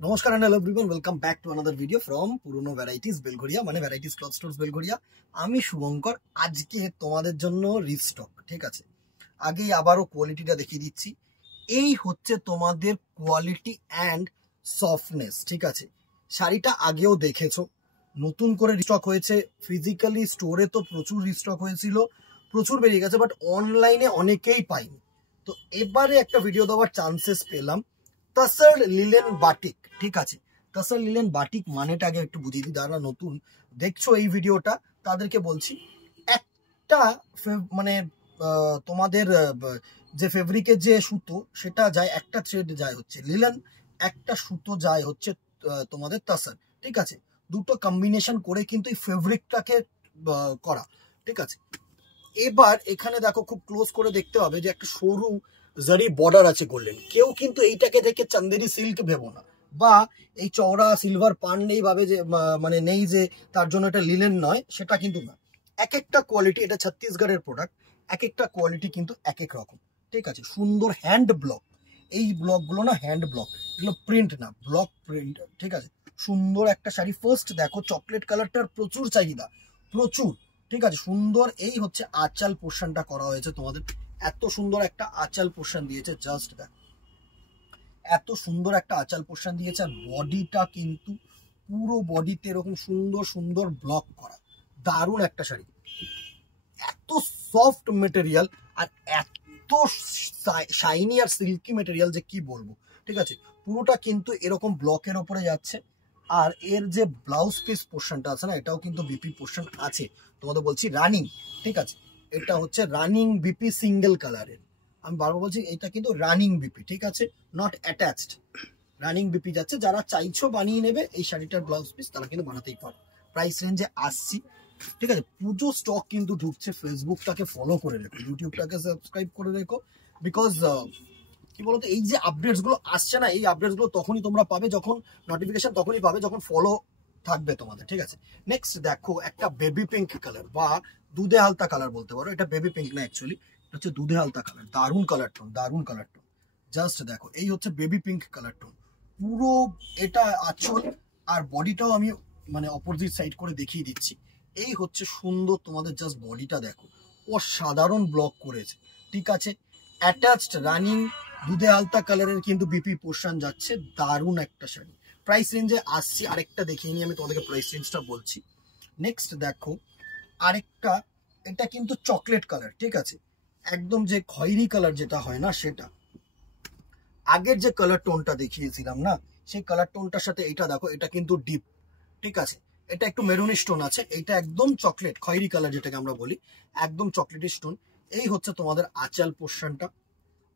নমস্কার and hello everyone, welcome back to another video from পুরনো varieties Belgharia, মানে varieties cloth stores Belgharia. আমি শুভঙ্কর। আজকে তোমাদের জন্য রিস্টক, ঠিক আছে। আগেই আবারও কোয়ালিটিটা দেখিয়ে দিচ্ছি। এই হচ্ছে তোমাদের কোয়ালিটি অ্যান্ড সফটনেস, ঠিক আছে। শাড়িটা আগেও দেখেছো, নতুন করে রিস্টক হয়েছে। ফিজিক্যালি স্টোরে তো প্রচুর রিস্টক হয়েছিল, প্রচুর বেরিয়ে গেছে, বাট অনলাইনে অনেকেই পাইনি। তো এবারে একটা ভিডিও দেওয়ার চান্সেস পেলাম। তসর লিলেন বাটিক, ঠিক আছে। তসর লিলেন বাটিক মানেটা আগে একটু বুঝিয়ে দিই, যারা নতুন দেখছো এই ভিডিওটা তাদেরকে বলছি। একটা মানে তোমাদের যে ফেব্রিকের যে সুতো সেটা যায়, একটা থ্রেড যায় হচ্ছে লিলেন, একটা সুতো যায় হচ্ছে তোমাদের তসর, ঠিক আছে। দুটো কম্বিনেশন করে কিন্তু এই ফেব্রিকটাকে করা, ঠিক আছে। এবার এখানে দেখো, খুব ক্লোজ করে দেখতে হবে যে একটা সরু জারি বর্ডার আছে গোল্ডেন। কেউ কিন্তু এইটাকে দেখে চান্দেরি সিল্ক ভেবো না, বা এই চওড়া সিলভার পান নেই ভাবে যে মানে নেই যে তার জন্য এটা লিলেন নয়, সেটা কিন্তু না। এক একটা কোয়ালিটি, এটা ছত্তিশগড়ের প্রোডাক্ট, এক একটা কোয়ালিটি কিন্তু এক এক রকম, ঠিক আছে। সুন্দর হ্যান্ড ব্লক, এই ব্লকগুলো না হ্যান্ড ব্লক, এগুলো প্রিন্ট না, ব্লক প্রিন্ট, ঠিক আছে। সুন্দর একটা শাড়ি। ফার্স্ট দেখো, চকলেট কালারটার প্রচুর চাহিদা, প্রচুর, ঠিক আছে। সুন্দর এই হচ্ছে আঁচাল পোর্শনটা করা হয়েছে তোমাদের। এত সুন্দর একটা আঁচাল পোর্শন দিয়েছে, জাস্ট দেখ, এত সুন্দর একটা আঁচাল পোর্শন দিয়েছে। আর বডিটা কিন্তু পুরো বডিতে এরকম সুন্দর সুন্দর ব্লক করা, দারুণ একটা শাড়ি। এত সফট মেটেরিয়াল আর এত শাইনি আর সিল্কি মেটেরিয়াল যে কি বলবো, ঠিক আছে। পুরোটা কিন্তু এরকম ব্লকের ওপরে যাচ্ছে। আর এর যে ব্লাউজ পিস পোর্শনটা আছে না, এটাও কিন্তু বিপি পোর্শন আছে, তোমাদের বলছি রানিং, ঠিক আছে। এটা হচ্ছে রানিং বিপি সিঙ্গেল কালারের। আমি বারবার বলছি এটা কিন্তু রানিং বিপি, ঠিক আছে, নট অ্যাটাচড। রানিং বিপি যাচ্ছে। যারা চাইছো বানিয়ে নেবে এই শাড়িটার ব্লাউজ পিস, তারা কিন্তু বানাতেই পারো। প্রাইস রেঞ্জে আসছি, ঠিক আছে। পুজো স্টক কিন্তু ঢুকছে। ফেসবুকটাকে ফলো করে রেখো, ইউটিউবটাকে সাবস্ক্রাইব করে রেখো, বিকজ কি বলতো, এই যে আপডেটস গুলো আসছে না, এই আপডেটস গুলো তখনই তোমরা পাবে, যখন নোটিফিকেশন তখনই পাবে, যখন ফলো থাকবে তোমাদের, ঠিক আছে। নেক্সট দেখো, একটা বেবি পিঙ্ক কালার বা দুধে হালতা কালার বলতে পারো। এটা বেবি পিঙ্ক না, অ্যাকচুয়ালি এটা হচ্ছে দুধে হালতা কালার। দারুণ কালার টোন, দারুণ কালার টোন। জাস্ট দেখো, এই হচ্ছে বেবি পিঙ্ক কালার টোন পুরো। এটা আঁচল আর বডিটাও আমি মানে অপোজিট সাইড করে দেখিয়ে দিচ্ছি। এই হচ্ছে সুন্দর তোমাদের, জাস্ট বডিটা দেখো, অসাধারণ ব্লক করেছে, ঠিক আছে। অ্যাটাচড রানিং দুধে আলতা কালারের কিন্তু বিপি পোর্শন যাচ্ছে। দারুণ একটা শাড়ি। প্রাইস রেঞ্জে আসছি। আরেকটা দেখিয়ে নিয়ে আমি তোমাদেরকে প্রাইস রেঞ্জটা বলছি। নেক্সট দেখো আরেকটা, এটা কিন্তু চকলেট কালার, ঠিক আছে। একদম যে খয়েরি কালার যেটা হয় না, সেটা। আগের যে কালার টোনটা দেখিয়েছিলাম না, সেই কালার টোনটার সাথে এটা দেখো, এটা কিন্তু ডিপ, ঠিক আছে। এটা একটু মেরুনিশ টোন আছে, এটা একদম চকলেট খয়েরি কালার যেটাকে আমরা বলি, একদম চকলেটিশ টোন। এই হচ্ছে তোমাদের আঁচাল পোর্শনটা,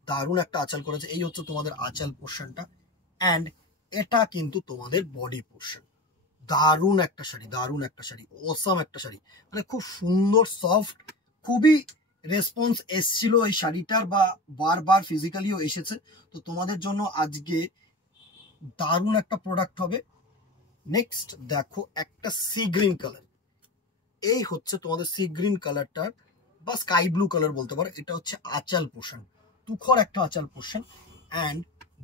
দারুণ একটা আঁচাল করেছে। এই হচ্ছে তোমাদের আঁচাল পোর্শনটা, অ্যান্ড এটা কিন্তু তোমাদের বডি পোর্শন। দারুণ একটা শাড়ি, দারুণ একটা শাড়ি, অসাম একটা শাড়ি, মানে খুব সুন্দর সফট। খুবই রেসপন্স এসছিল এই শাড়িটার, বা বারবার ফিজিক্যালিও এসেছে। তো তোমাদের জন্য আজকে দারুণ একটা প্রোডাক্ট হবে। নেক্সট দেখো, একটা সি গ্রিন কালার। এই হচ্ছে তোমাদের সি গ্রিন কালারটার বা স্কাই ব্লু কালার বলতে পারো। এটা হচ্ছে আঁচাল পোর্শন, তুখর একটা আঁচাল পোর্শন, অ্যান্ড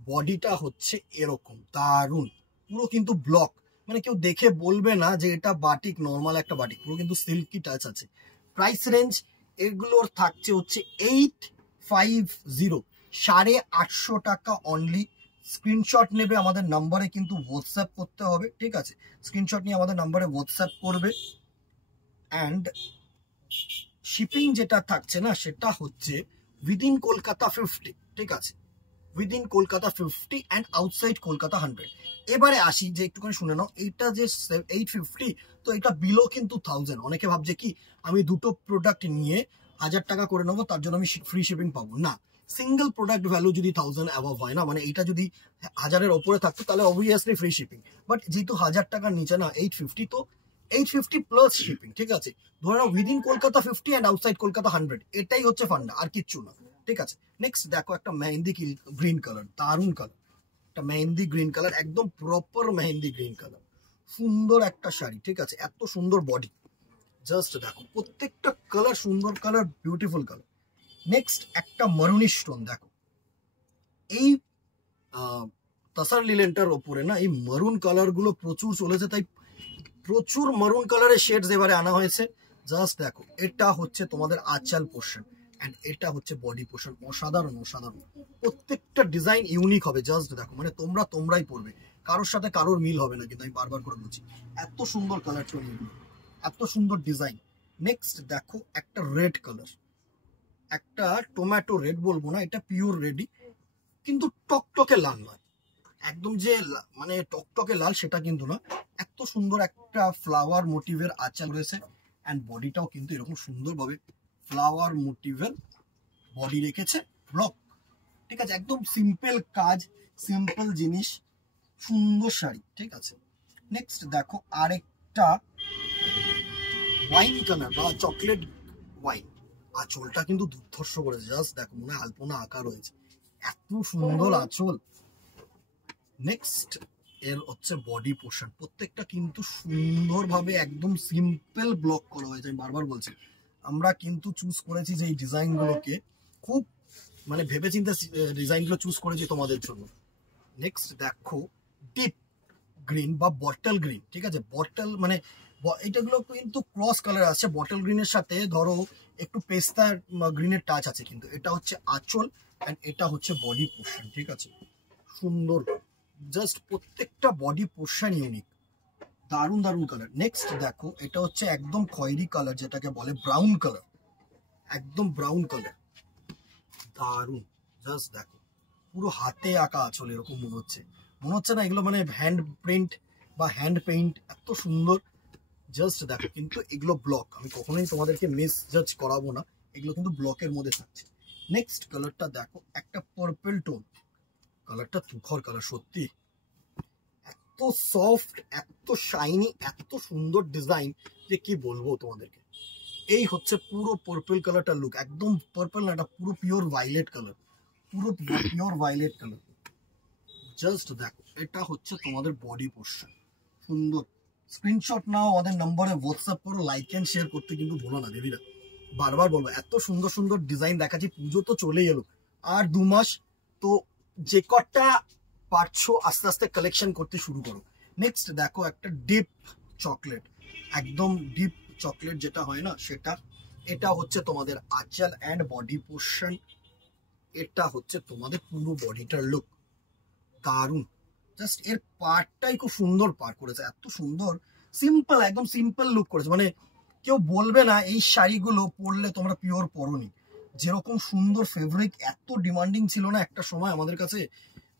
বডিটা হচ্ছে এরকম দারুণ, পুরো কিন্তু ব্লক। মানে কেউ দেখে বলবে না যে এটা বাটিক, নর্মাল একটা বাটিক, পুরো কিন্তু সিল্কি টাচ আছে। প্রাইস রেঞ্জ এগুলোর থাকছে হচ্ছে 850, 850 টাকা অনলি। স্ক্রিনশট নেবে, আমাদের নাম্বারে কিন্তু হোয়াটসঅ্যাপ করতে হবে, ঠিক আছে। স্ক্রিনশট নিয়ে আমাদের নাম্বারে হোয়াটসঅ্যাপ করবে। অ্যান্ড শিপিং যেটা থাকছে না, সেটা হচ্ছে উইদিন কলকাতা 50, ঠিক আছে। Within Kolkata 50 and outside Kolkata 100। এবারে আসি যে একটুখানি শুনে নাও, এইটা যে 850, তো এটা বিলো কিন্তু 1000। অনেকে ভাবছে কি আমি দুটো প্রোডাক্ট নিয়ে 1000 টাকা করে নেবো, তার জন্য আমি ফ্রি শিপিং পাবো না। সিঙ্গেল প্রোডাক্ট ভ্যালু যদি 1000 অ্যাভাব হয় না, মানে এটা যদি 1000-এর ওপরে থাকতো, তাহলে অবভিয়াসলি ফ্রি শিপিং। বাট যেহেতু 1000 টাকার নিচে না, 850, তো 850 প্লাস শিপিং, ঠিক আছে। ধরে নাও within Kolkata 50 and outside Kolkata 100, এটাই হচ্ছে ফান্ডা, আর কিচ্ছু না, ঠিক আছে। নেক্সট দেখো, একটা মেহেন্দি গ্রিন কালার, দারুণ কালার। একটা মেহেন্দি গ্রিন কালার, একদম প্রপার মেহেন্দি গ্রিন কালার। সুন্দর একটা শাড়ি, ঠিক আছে। এত সুন্দর বডি, জাস্ট দেখো, প্রত্যেকটা কালার সুন্দর কালার, বিউটিফুল কালার। নেক্সট একটা মারুনি স্টোন দেখো। এই তাসার লিলেনটার ওপরে না এই মারুন কালার গুলো প্রচুর চলেছে, তাই প্রচুর মারুন কালারের শেডস এবারে আনা হয়েছে। জাস্ট দেখো, এটা হচ্ছে তোমাদের আঁচল পোর্শন এন্ড এটা হচ্ছে বডি পোর্শন। অসাধারণ অসাধারণ, প্রত্যেকটা ডিজাইন ইউনিক হবে। জাস্ট দেখো, মানে তোমরাই পড়বে, কারোর সাথে কারোর মিল হবে না, কিন্তু আমি বারবার করে বলছি এত সুন্দর কালার টোন, এত সুন্দর ডিজাইন। নেক্সট দেখো একটা রেড কালার, একটা টমেটো রেড বলবো না, এটা পিওর রেডি, কিন্তু টকটকে লাল নয়, একদম যে মানে টকটকে লাল সেটা কিন্তু না। এত সুন্দর একটা ফ্লাওয়ার মোটিভের আঁচল রয়েছে এন্ড বডিটাও কিন্তু এরকম সুন্দরভাবে ফ্লাওয়ার মোটিভের বডি রেখেছে, ব্লক। ঠিক আছে, একদম সিম্পল কাজ, সিম্পল জিনিস, সুন্দর শাড়ি। ঠিক আছে, নেক্সট দেখো আরেকটা ওয়াইন কালার বা চকলেট ওয়াইন। আঁচলটা কিন্তু দুর্ধর্ষ করেছে, জাস্ট দেখো, মনে হয় আলপনা আঁকা রয়েছে, এত সুন্দর আঁচল। নেক্সট এর হচ্ছে বডি পোর্শন, প্রত্যেকটা কিন্তু সুন্দরভাবে একদম সিম্পল ব্লক করা হয়েছে। আমি বারবার বলছি, আমরা কিন্তু চুজ করেছি যে এই ডিজাইন গুলোকে খুব মানে ভেবেচিন্তে ডিজাইন গুলো চুজ করেছি তোমাদের জন্য। নেক্সট দেখো ডিপ গ্রিন বা বটল গ্রিন। ঠিক আছে, বটল মানে এটাগুলো কিন্তু ক্রস কালার আছে, বটল গ্রিনের সাথে ধরো একটু পেস্তা গ্রিনের টাচ আছে, কিন্তু এটা হচ্ছে আঁচল এন্ড এটা হচ্ছে বডি পোর্শন। ঠিক আছে, সুন্দর, জাস্ট প্রত্যেকটা বডি পোর্শন ইউনিক, দারুন দারুন কালার। নেক্সট দেখো এটা হচ্ছে একদম খয়েরি কালার, যেটাকে বলে ব্রাউন কালার, একদম ব্রাউন কালার, দারুন। জাস্ট দেখো, পুরো হাতে আঁকা আঁচল এরকম মনে হচ্ছে না এগুলো মানে হ্যান্ড প্রিন্ট বা হ্যান্ড পেইন্ট, এত সুন্দর। জাস্ট দেখো, কিন্তু এগুলো ব্লক, আমি কখনোই তোমাদেরকে মিস জাজ করাবো না, এগুলো কিন্তু ব্লকের মধ্যে থাকছে। নেক্সট কালারটা দেখো, একটা পার্পল টোন, কালারটা তুখর কালার, সত্যি এত সফট, এত শাইনি, এত সুন্দর ডিজাইন যে কি বলবো তোমাদেরকে। এই হচ্ছে পুরো পার্পল কালারটা লুক, একদম পার্পল না, এটা পুরো পিওর ভায়োলেট কালার, পুরো পিওর ভায়োলেট কালার। জাস্ট দেখো, এটা হচ্ছে তোমাদের বডি পোর্শন, সুন্দর। স্ক্রিনশট নাও, আমাদের নম্বরে হোয়াটসঅ্যাপ করো, লাইক এন্ড শেয়ার করতে কিন্তু ভুলো না দিদিরা, বারবার বলবো এত সুন্দর সুন্দর ডিজাইন দেখাচ্ছি। পুজো তো চলেই এলো, আর 2 মাস, তো যে কটা পারছো আস্তে আস্তে কালেকশন করতে শুরু করো। নেক্সট দেখো একটা ডিপ চকলেট, একদম ডিপ চকলেট যেটা হয় না সেটা, এটা হচ্ছে তোমাদের আঁচল এন্ড বডি পোর্শন, এটা হচ্ছে তোমাদের পুরো বডিটার লুক, দারুন। জাস্ট এর পার্টটাই খুব সুন্দর পার করেছে, এত সুন্দর, সিম্পল, একদম সিম্পল লুক করেছে, মানে কেউ বলবে না এই শাড়িগুলো পরলে তোমরা পিওর পরনি। যেরকম সুন্দর ফেব্রিক, এত ডিমান্ডিং ছিল না একটা সময় আমাদের কাছে,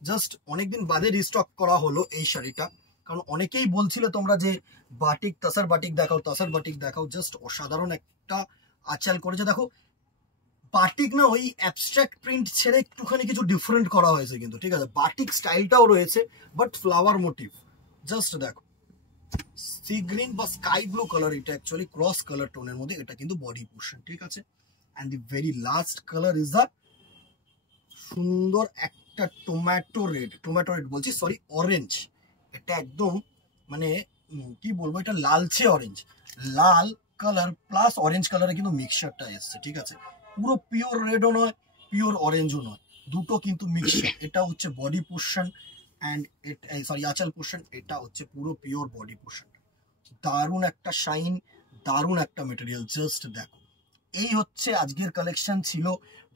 জাস্ট অনেকদিন বাদে রিস্টক করা হলো এই শাড়িটা, কারণ অনেকেই বলছিল তোমরা যে বাটিক, তাসার বাটিক দেখাও, তাসার বাটিক দেখাও। জাস্ট অসাধারণ একটা আঁচল করেছে, দেখো বাটিক না ওই অ্যাবস্ট্রাক্ট প্রিন্ট ছেড়ে একটুখানি কিছু ডিফারেন্ট করা হয়েছে কিন্তু। ঠিক আছে, বাটিক স্টাইলটাও রয়েছে বাট ফ্লাওয়ার মোটিভ। জাস্ট দেখো, সি গ্রিন বা স্কাই ব্লু কালার, এটা অ্যাকচুয়ালি ক্রস কালার টোনের মধ্যে, এটা কিন্তু বডি পোর্শন। ঠিক আছে, and the very last colour is a সুন্দর একটা টমেটো রেড বলছি, সরি অরেঞ্জ। এটা একদম মানে কি বলবো, এটা লালচে অরেঞ্জ, লাল কালার প্লাস অরেঞ্জ কালারে কিন্তু মিক্সচারটা এসছে। ঠিক আছে, পুরো পিওর রেডও নয়, পিওর অরেঞ্জও নয়, দুটো কিন্তু মিক্সচার। এটা হচ্ছে বডি পোর্শন এন্ড সরি আঁচল পোর্শন, এটা হচ্ছে পুরো পিওর বডি পোর্শন। দারুণ একটা শাইন, দারুণ একটা মেটেরিয়াল। জাস্ট দেখো, এই হচ্ছে আজকের কালেকশন ছিল।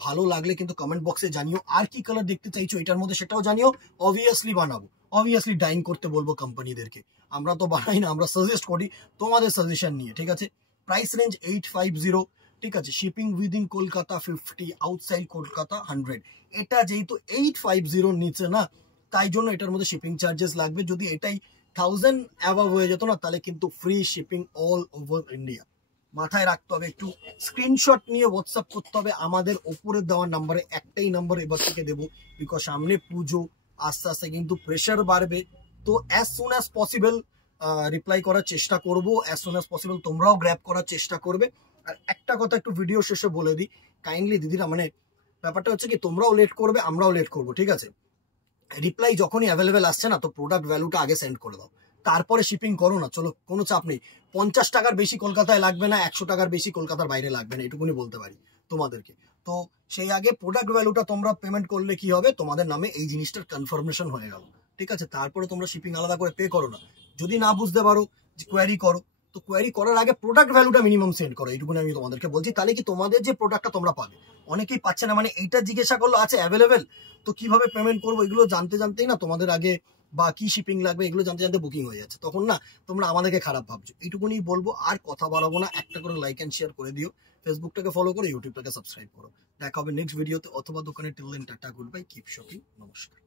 ভালো লাগলে কিন্তু কমেন্ট বক্সে জানিও, আর কি কালার দেখতে চাইছো এটার মধ্যে সেটাও জানিও। অবভিয়াসলি বানাবো, অবভিয়াসলি ডাইন করতে বলবো কোম্পানিদেরকে, আমরা তো বানাই না, আমরা সাজেস্ট করি তোমাদের সাজেশন নিয়ে। ঠিক আছে, প্রাইস রেঞ্জ 850। ঠিক আছে, shipping within Kolkata 50, outside Kolkata 100। এটা যেহেতু 850 নিচে না, তাই জন্য এটার মধ্যে শিপিং চার্জেস লাগবে। যদি এটাই 1000 অ্যাভাব হয়ে যেত না, তাহলে কিন্তু free shipping all over India. মাথায় রাখতে হবে, একটু স্ক্রিনশট নিয়ে হোয়াটসঅ্যাপ করতে হবে। আমাদের ওপরে দেওয়ার নাম্বারে, একটাই নাম্বার এবার থেকে দেবো, বিকজ সামনে পুজো, আস্তে আস্তে কিন্তু প্রেশার বাড়বে। তো as soon as possible reply করার চেষ্টা করব, অ্যাজ সুন অ্যাজ পসিবল তোমরাও গ্র্যাব করার চেষ্টা করবে। আর একটা কথা একটু ভিডিও শেষে বলে দিই, কাইন্ডলি দিদিরা, মানে ব্যাপারটা হচ্ছে কি, তোমরাও লেট করবে, আমরাও লেট করবো। ঠিক আছে, রিপ্লাই যখনই অ্যাভেলেবেল আসছে না, তো প্রোডাক্ট ভ্যালুটা আগে সেন্ড করে দাও, তারপরে শিপিং করো না। চলো, কোনো চাপ নেই, 50 টাকার বেশি কলকাতায় লাগবে না, 100 টাকার বেশি কলকাতার বাইরে লাগবে না, এটুকুনি বলতে পারি তোমাদেরকে। তো সেই আগে প্রোডাক্ট ভ্যালুটা তোমরা পেমেন্ট করলে কি হবে, তোমাদের নামে এই জিনিসটার কনফার্মেশন হয়ে গেল। ঠিক আছে, তারপরে তোমরা শিপিং আলাদা করে পে করো না। যদি না বুঝতে পারো যে কোয়ারি করো, তো কোয়ারি করার আগে প্রোডাক্ট ভ্যালুটা মিনিমাম সেন্ড করো, এইটুকুনি আমি তোমাদেরকে বলছি। তাহলে কি তোমাদের যে প্রোডাক্টটা তোমরা পাবে, অনেকেই পাচ্ছে না, মানে এইটা জিজ্ঞাসা করলো আছে অ্যাভেলেবেল, তো কিভাবে পেমেন্ট করবো এগুলো জানতে জানতেই না তোমাদের আগে, বা কি শিপিং লাগবে এগুলো জানতে জানতে বুকিং হয়ে যাচ্ছে, তখন না তোমরা আমাদেরকে খারাপ ভাবছো। এইটুকুনি বলবো, আর কথা বাড়াবো না। একটা করে লাইক অ্যান্ড শেয়ার করে দিও, ফেসবুকটাকে ফলো করো, ইউটিউবটাকে সাবস্ক্রাইব করো। দেখা হবে নেক্সট ভিডিওতে অথবা দোকানে। Till then tata, good bye, keep shopping, নমস্কার।